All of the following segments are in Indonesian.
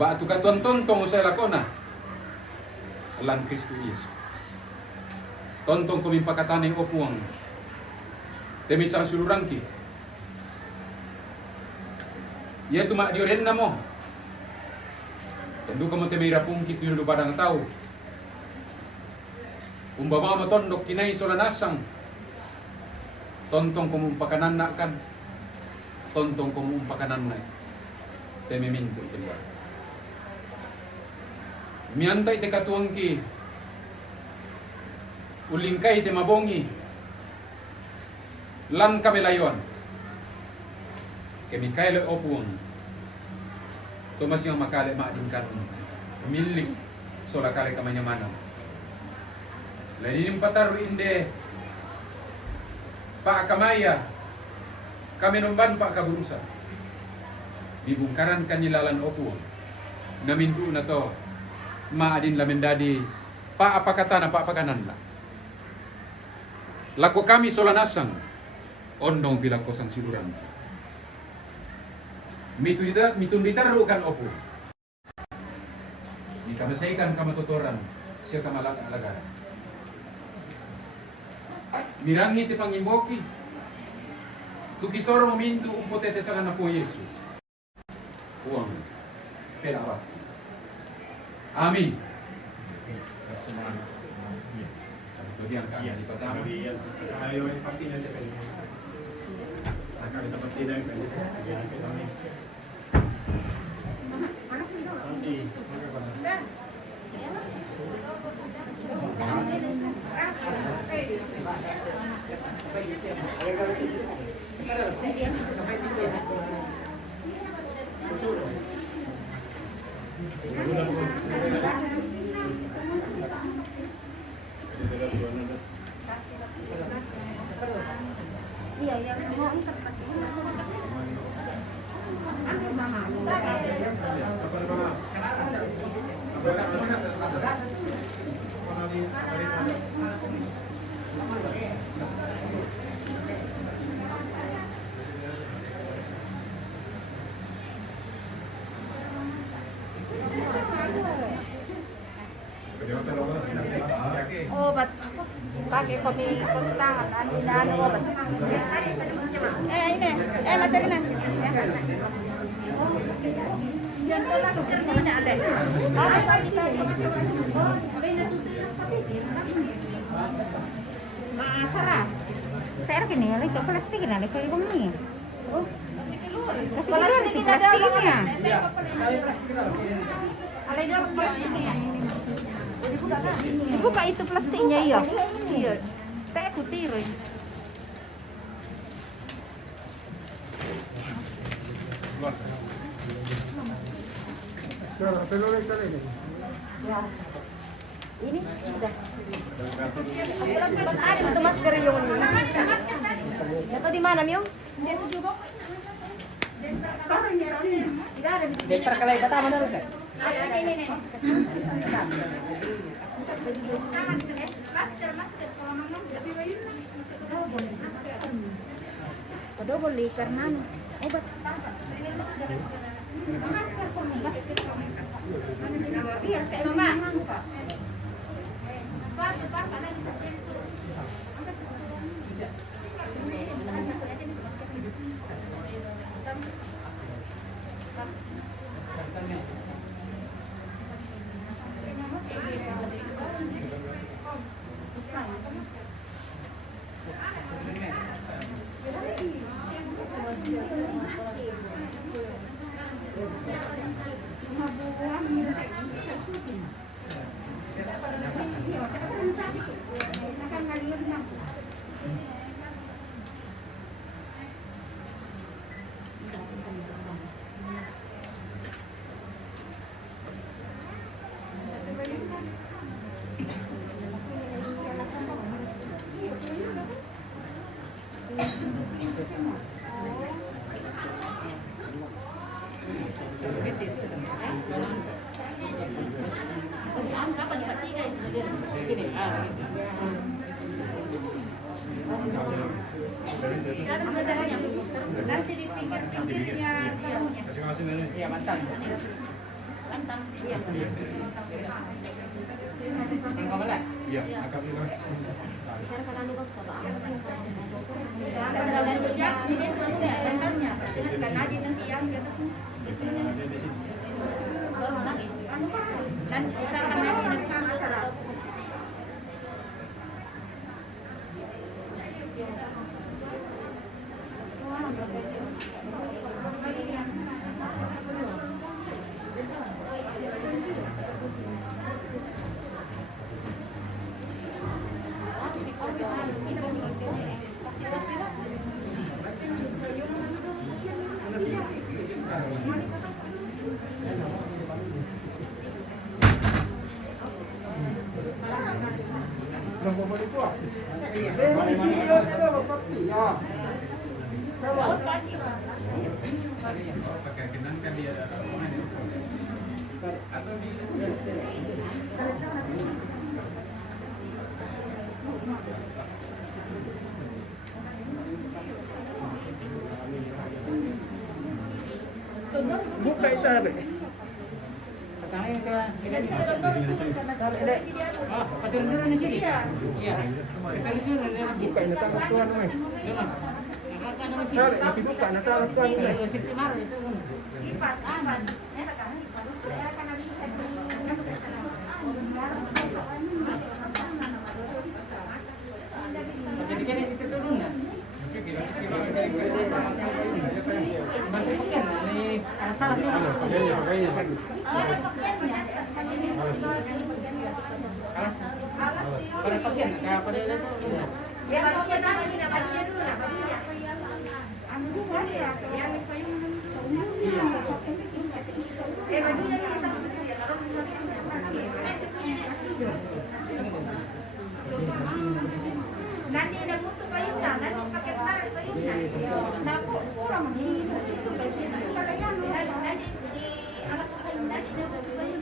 Batu ka tontong usay lakona. Alan Kristo Yesus. Tontong kumimpakataneng opuang. Temisang sulurangki. Ya tumak dioren na mo. Tentu kamu temira pungkit yung lubadang tao. Umbama mo tondok kinay solanasang. Tontong kumumpakanan na kan. Tontong kumumpakanan na. Temiminto itiba. Miantay te katuang ki. Ulingkay te mabongi. Lan kami layon. Kami kailo opuang. Tumas yung makale maadingkan. Milik. Sola kale kamanyamanan. Laninim pataru inde. Pak kamaya. Kami numban pak kaburusa. Dibungkaran kanilalan opuang. Namintu na to. Maadin lamendadi. Pa apa kata na pa apa kanan na. Lako kami solanasang. Ondong bila kosang siluran. Mitunditar rukan opo. Ikamasaikan kamatutoran. Siya kamalagara. Mirangi ti pangimboki. Tukisoro momintu umpotete sa anak po Yesu. Uang. Pera. Amin. Satu dia angkat di pertama. Ayo yang pasti nanti kan. Akan kita pasti dan kan. Ya kita ni. Nanti. Iya, yang mau tempat ini. Obat pakai kopi kostan dan obat. Ini, masih ini. Maskernya ada. Sarah. Saya gini, lagi plastik ini, lagi kayak ini. Oh, plastik ini ada plastiknya. Ada dalam plastiknya. Dibuka itu plastiknya iya. Iya. Saya kutirin. Ya. Ini sudah. Ada itu masker yang ini. Atau di mana, Miung? Tidak ada. Bentar kalau kita mana dulu kan? Ada ini. Masker kalau memang lebih baik. Padahal boleh karena obat. Nanti di pinggir-pinggirnya sarungnya. Masing-masing ini. Iya, mantap. Iya, agak bilang. Dan misalkan lagi depan masalah. Pakai kenan kan dia ada atau di Buka itu apa? Buka ini tangan tuan nih. Tarik, tapi buka ini tangan tuan nih. Nanti ada mutu kayu nanti pakai tarik kayu nah kok kurang di sekalian nanti di alas kayu nanti ada kayu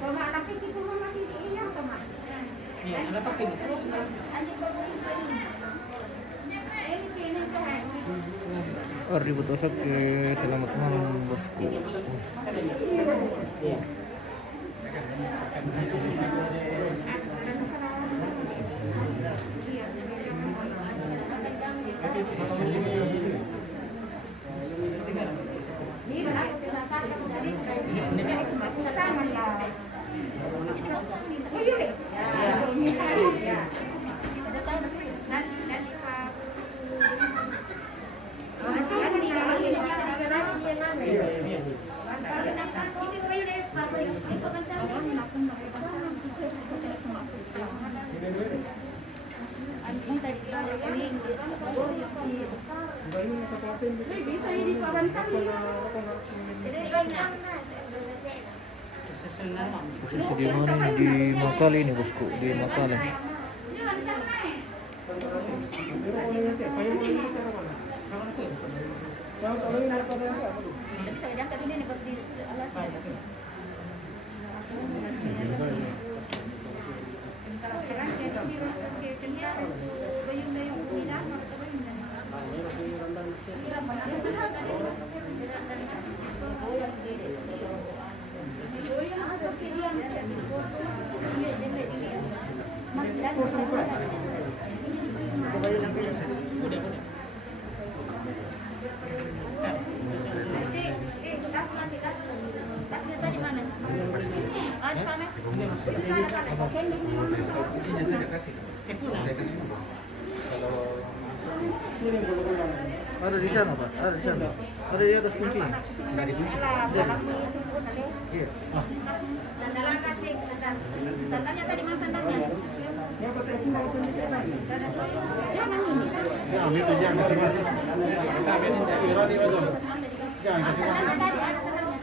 kalau anak itu mama di yang kemana iya ada pakai Ribut osak ke selamat malam bosku. Posisi di mana ini? Di Makale ini bosku, di Makale. Tasnya tadi mana? Di sana. kuncinya saya kasih. Saya kasih. Kalau Ada di sana Pak, ada di sana. Ada di atas kuncinya. nggak dikunci. Iya. Sandalan nanti, sandalnya tadi mana sandalnya? Jangan ini. Ya, ambil tuh jangan kasih masih. Kita ambilin cairan di mana? Jangan kasih masih. Sandalnya tadi ada sandalnya.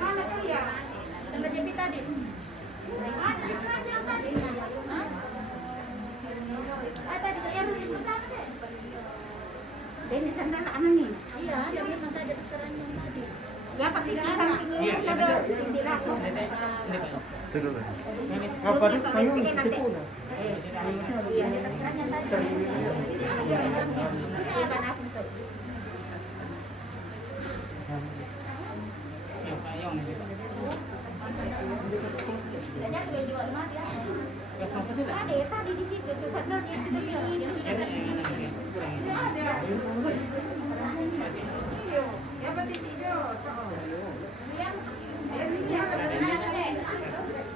Mana tuh ya? Sandal jepit tadi. Ini sandal anak nih. Iya, dia minta ada pesarannya tadi. Ya, pakai di sampingnya ada di rakot. Terus. Apa tuh? Kayu tipu. Iya, ada pesarannya tadi. Iya, bukan apa tuh. ada tadi di situ tuh sandal dia sudah ini. Ya berarti dia.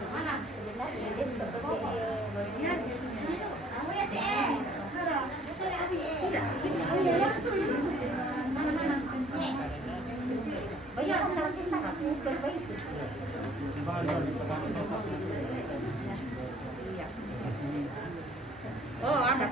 Mana? Oh, ada.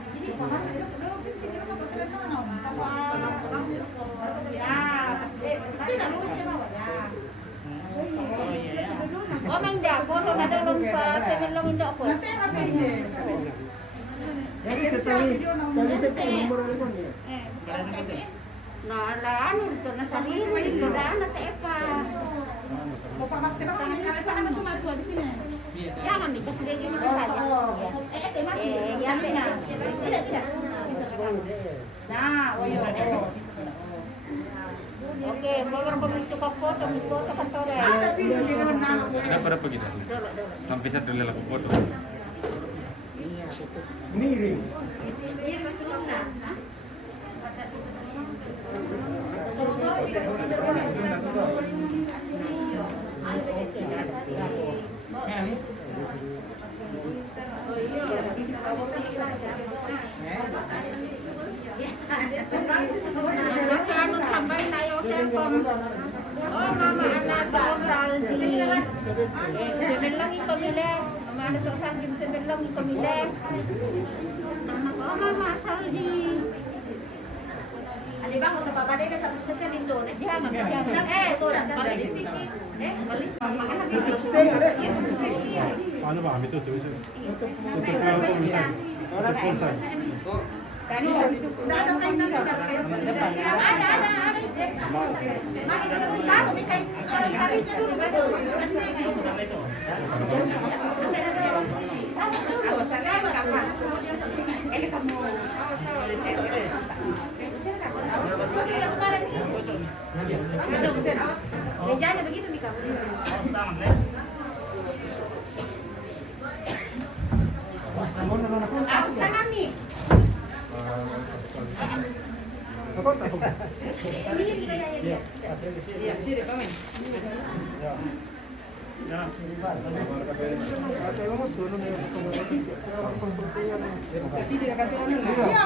Oh, mangga, foto nada lompat, temen long indok ko. Nah, lah anu itu nasari itu dah na tepa. Jangan dikasih lagi mana saja. Ya, tidak. Nah, oke, bawa pemicu ke foto kantor ya. Kenapa apa kita? Sampai satu lelah foto. Miring. Ini masuk mana? Oh, mama anak sosal di sebelah itu milik. Mama anak sosal di sebelah itu milik. Oh, mama asal di. Ada bang untuk apa deh kesal sesen itu nih. Jangan. Balik sedikit. Balik. Anak itu. Ano ba kami to? Tutup pulsan. Dari itu. Ada kain nanti ada. Mejanya begitu nih kamu. Tangan nih. Iya,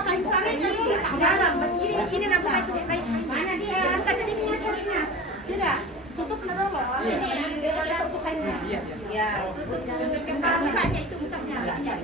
kain sarung ini dalam. Ini nampak itu kain mana dia? Kasih dia punya carinya. Tidak. Tutup dulu. Ini tutup kainnya. Ya, tutup. Kalau mukanya itu mukanya. Ya.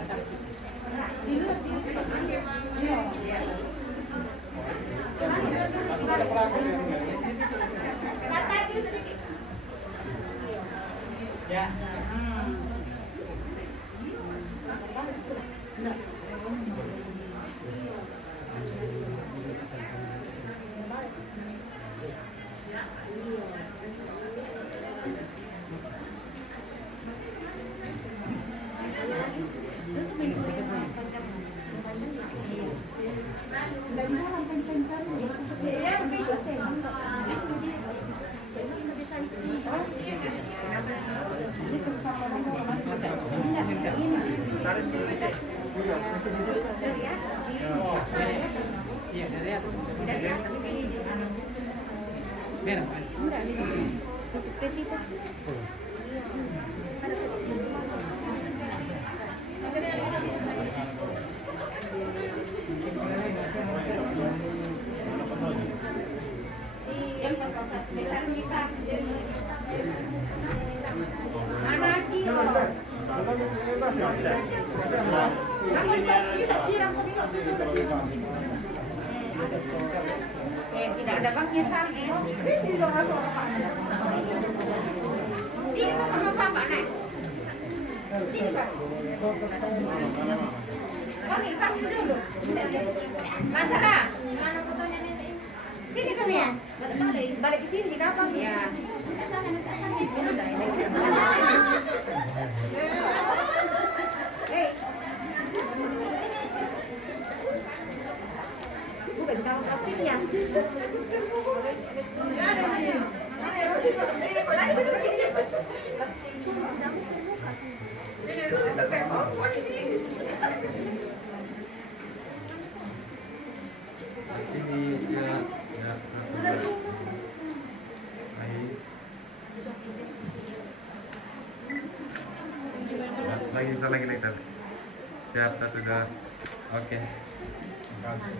Tidak ada banknya sana. Sini sama-sama naik. Sini Pak. Panggil dulu. Mas Sarah. Sini kami ya. Balik ke sini kita panggil. Ya. Bukan tahu pastinya. lagi bentar lagi nih tadi. Siap, satu dua. Oke. Makasih.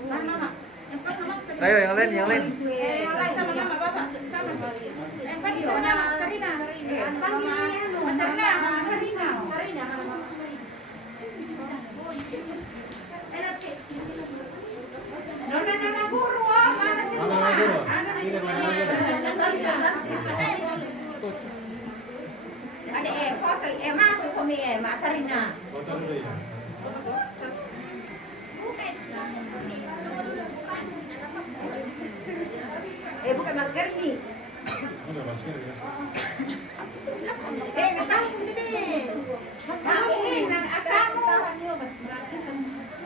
Mama, yang pas mama bisa. Ayo yang lain, yang lain. Yang lain sama mama bapak sama. Yang pas itu nama Sarina. Panggilnya Sarina, Sarina. Sarina nama mama Sarina. Nona guru, mana sih? Mana guru? Ada di Ini mana sini. Ada foto masuk kami Mak Sarina. Foto dulu ya. Bukan masker ini. Udah masker ya. Nggak tahu deh. Kamu, kamu.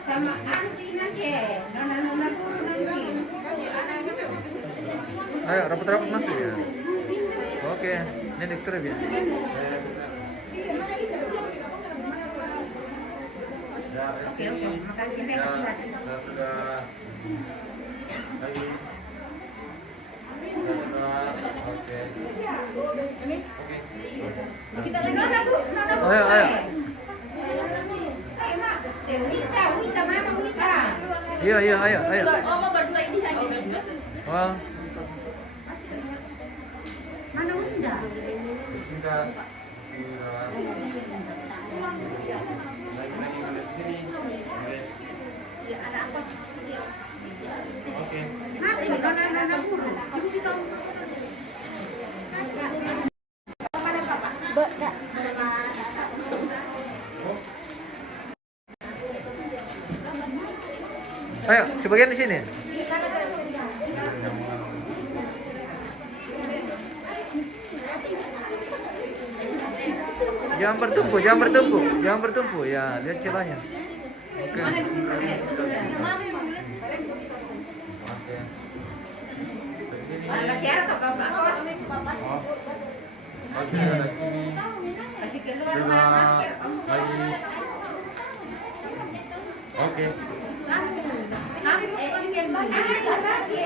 Sama anti nanti. Nona guru nanti. Ayo rapat-rapat masuk ya. Oke, ini dokter ya. Oke, makasih deh. Satu dua. Lagi. Oke. Kita lagi Nona Bu, Nona Bu. Ayo, ayo. Ayo, Mak. Wita mana Wita? Iya, iya, ayo, ayo. Oh, mau berdua ini hadir. Wah, Mana Wita? Kita. Lagi di sini. Ya, ada apa sih? Oke. Masih Nona guru. Mana Bapak? ayo, sebagian di sini. Jangan bertumpu, jangan bertumpu, jangan bertumpu. Ya, lihat celahnya. Oke. Oke. Kasih arah ke Bapak kos. Oke, ada sini. Kasih keluar Dua. masker. Lagi. Oke. Kamu masker lagi.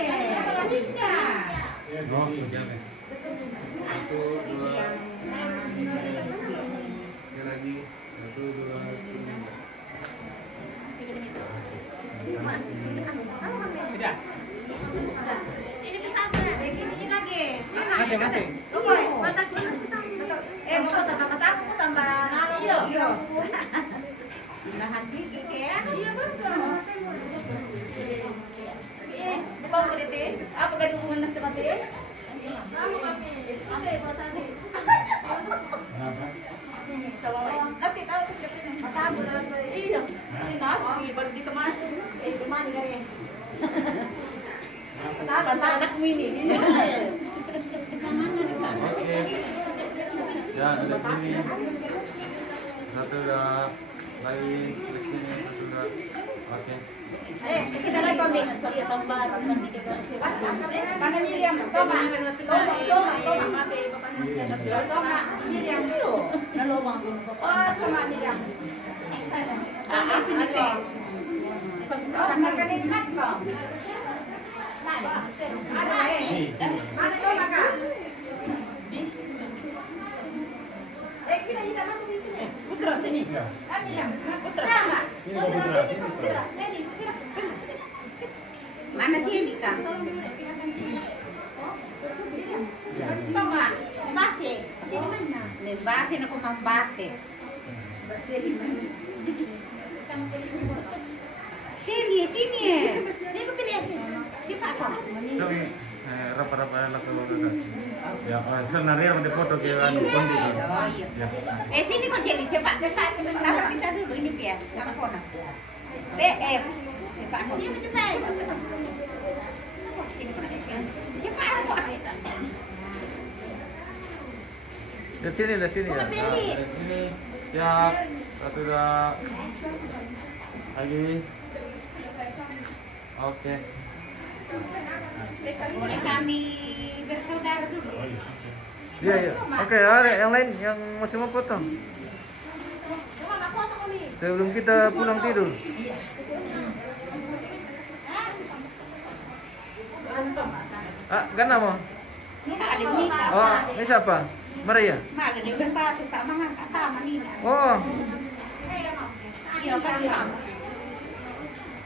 No, jangan. Satu, dua. Oke lagi. Satu, dua, tiga. Tidak. Ini lagi. Masing-masing. Tunggu. Mau tambah nalo. Iya. Nahan dikit ya. Iya betul. Sebab ini apa kan hubungan nasi mati? Sama kami. Ada pasane. Kenapa? Tapi tahu siapa ini? Tahu iya. Ini baru di teman. Teman gaya. Tahu anak mini. Oke. Ya, ada sini. Satu dua. Lagi di sini. Satu dua. Oke. Kita lagi kami. Kalau tambah Mana Miriam? Toma. Mati bapak. Toma Miriam. Nalobang. Oh, Toma Miriam. Sini teh. Sana kanin mat po. Mana Toma ka? Kita kita masuk di sini. Putra sini. Miriam. Putra. Putra sini. Putra. Mana Tini ka? Toma, base. Sino man na? May base na kung mang base. Sini, sini. Sino pilih sini? Siapa ako? Jadi, rapa-rapa lah kalau ada. Ya, sebenarnya ada foto ke anu kondi kan. Ya. Sini kok jadi cepat. Sabar kita dulu ini biar. Sama kona. BF. Cepat. Sini cepat. Cepat kok. Lihat sini, lihat sini ya. Nah, dari sini. Siap. Satu dua. Lagi. Oke. Boleh kami bersaudara dulu. Iya, iya. Oke, ada yang lain yang masih mau potong. Sebelum kita pulang tidur. Ah, Gana mau? Ada Nisa. Oh, ini siapa? Maria. Malah dia udah kasih sama nggak kata manina. Oh. Iya kan dia.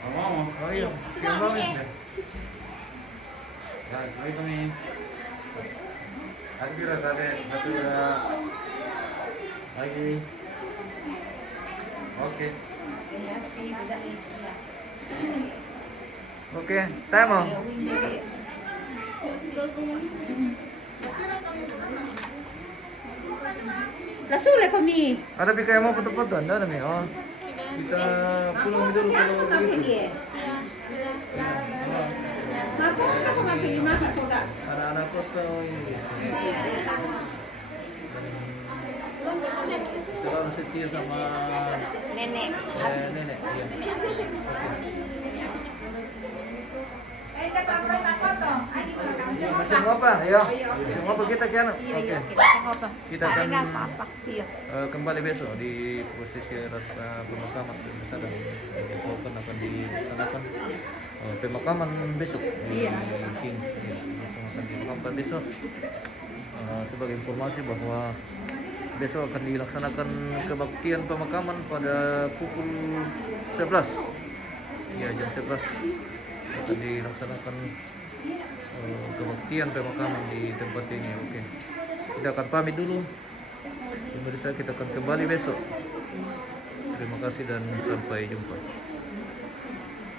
Oh, Oh iya. Yang bagus ya. ya, itu nih. Aku kira tadi satu lagi. Oke. Oke, time oh. Lasule kami. Ada kayak mau foto-foto anda nih. Oh. Kita pulang dulu kalau begitu. Kenapa kamu ngambil di masa tuh kak? Anak-anak kos tuh ini. Terlalu setia sama Nenek. nenek. Iya. Masih mau apa? Ayo. Masih mau apa kita kian? Oke. Kita akan kembali besok di prosesi pemakaman besar dan akan dilaksanakan pemakaman besok di sini. Langsung akan dimakamkan besok. Sebagai informasi bahwa besok akan dilaksanakan kebaktian pemakaman pada pukul 11. Ya, jam 11 akan dilaksanakan kebaktian pemakaman di tempat ini. Oke. Kita akan pamit dulu. Pemirsa, kita akan kembali besok. Terima kasih dan sampai jumpa.